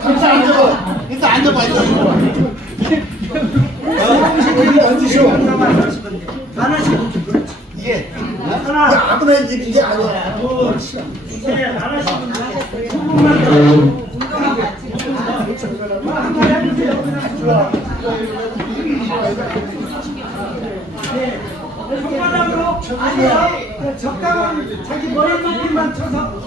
감사 앉아봐. 일단 앉아봐. 일단 앉으시오. 하나씩 이게 하나 아무나 이게 이게 아니야. 네, 하나씩 한번 해주세요. 네. 손바닥으로 아니요 적당한 자기 머리 높이만 쳐서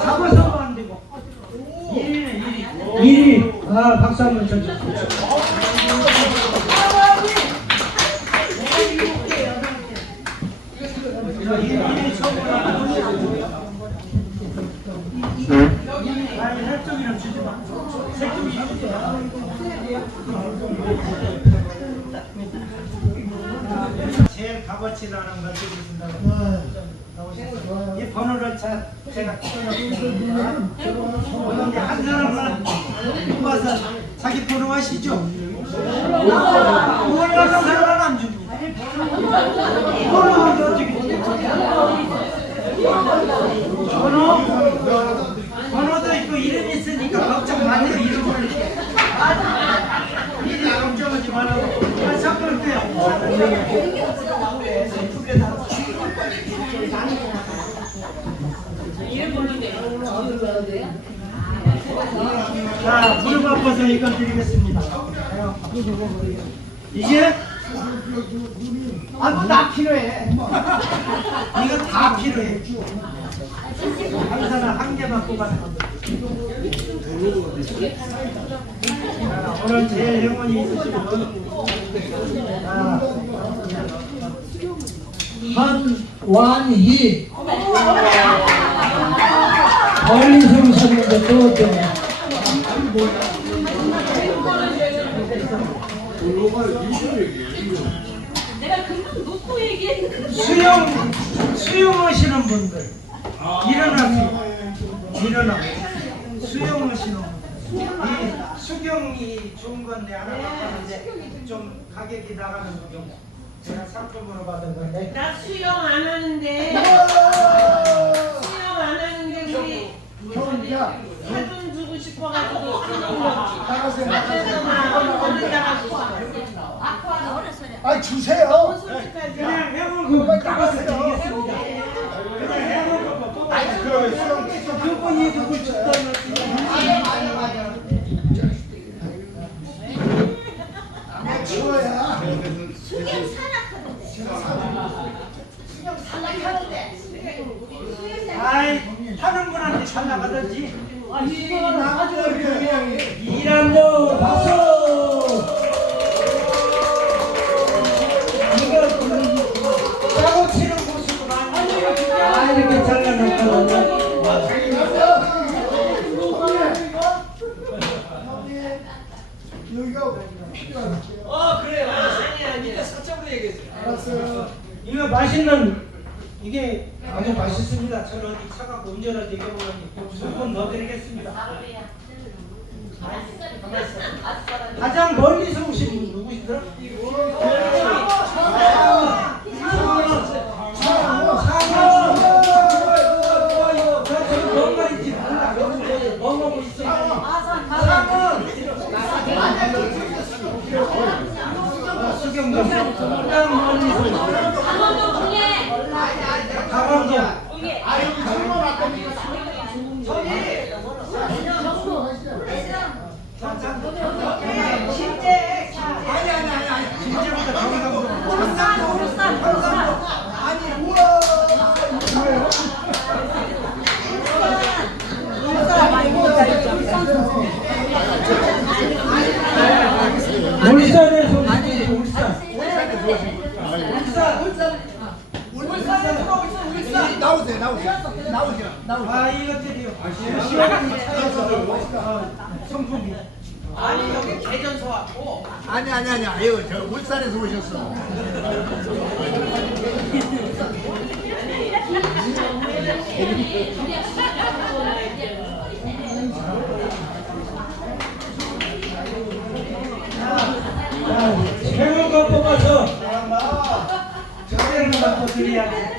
잡아서 안 되고. 일이네, 일. 일이. 아, 박수 한번 쳐주세요. 아니, 햇쪽이는 주지 마. 새쪽이 주지 마. 제일 값어치 나는 걸 드리신다고 나오셨어요. 이 번호를 자, 제가 찍어놨습니다. 그런데 한 사람만 뽑아서 자기 번호 아시죠? 몰라서 사람은 안 줍니다. 번호는 어떻게 번호? 번호도 있고 이름 있으니까 걱정 마세요. 이름을 이름 걱정하지 말라고. 아, 섞을 때요. 자, 무릎 아파서 이걸 드리겠습니다. 이게 아, 다 필요해. 이거 다 필요해. 한 사람 한 개만 뽑아내. 자, 오늘 제일 있으시고 자, 한완희 멀리서 오셨는데 또 어때요? 내가 금방 놓고 얘기했는데 수영 수영하시는 분들 일어나세요. 일어나. 수영하시는 분들. 이 수경이 좋은 건데 하나 바꿨는데 좀 가격이 나가는 거 제가 상품으로 받은 건데 나 수영 안 하는데 수영 사돈 주고 싶어가지고 오늘 나가고 아 주세요. 그냥 나가서 드리겠습니다. 그냥 거 뽑아. 그러면 수영 그분이 누구 주던 추워야. 아이 하는 분한테 잘 나가든지. 나가죠. 이남도 박수! 이거 짜고 치는 아 이렇게 아니 아니 알았어요. 이거 맛있는 이게 아주 맛있습니다 저는 어디 사갖고 운전을 얘기해보니 무조건 넣어드리겠습니다 가장 멀리서 오신 분 누구시더라? 수경정 가장 멀리서 강원도 동해. 강원도 동해 진짜부터 경상도 울산 울산 울산 울산에서 오신 울산 나오세요. 나오세요. 나오세요. 나오세요. 아 이것들이요 시원하게 어, 성품이. 아니 여기 대전서 왔고. 아니 아니 아니. 아유 저 울산에서 오셨어. 거 뽑아서. 저대로 갖고 드려야. 돼.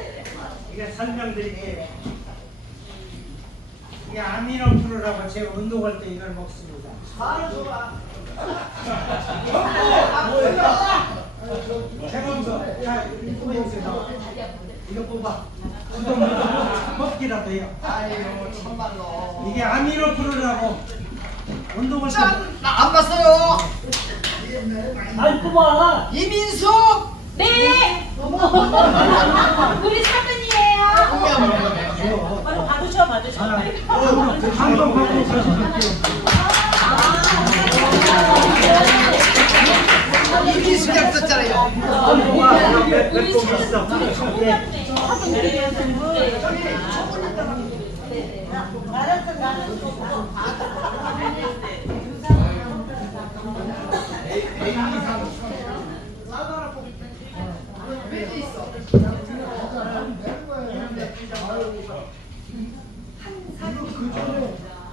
설명드릴게요. 이게 아미노 프로라고 제가 운동할 때 이걸 먹습니다. 제가 야 이거 뽑아주세요. 이거 뽑아. 운동 먹기라도 해요. 아유 참말로. 이게 아미노 프로라고 운동할 때안 봤어요. 안 뽑아. 이민숙. 네. 우리 사돈이 바로 받으셔 받으셔. 한번 받고 사진 볼게요. 이민숙이 없었잖아요. 몇번 있어. 예. 어, 나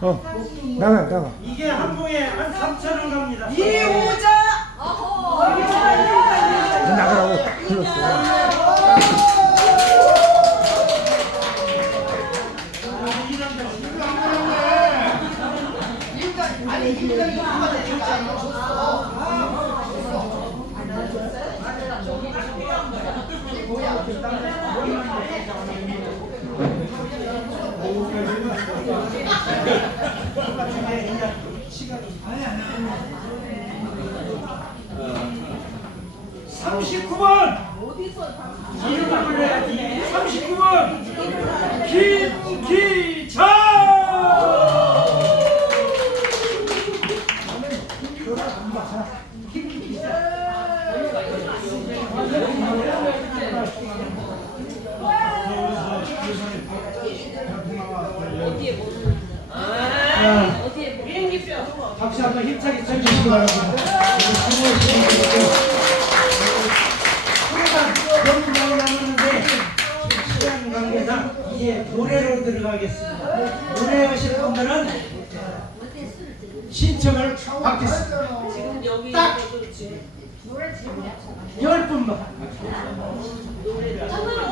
가, 나가. 이게 한 봉에 한 3천 원 갑니다. 이우자 나가라고 불렀어. 삼십구 번! 이름을 불러야지. 39번! 김기 힘차게 쳐주시기 바랍니다. 너무 많이 남았는데 시간 관계상 이제 노래로 들어가겠습니다. 노래 하실 분들은 신청을 받겠습니다. 지금 여기 딱. 열 분만.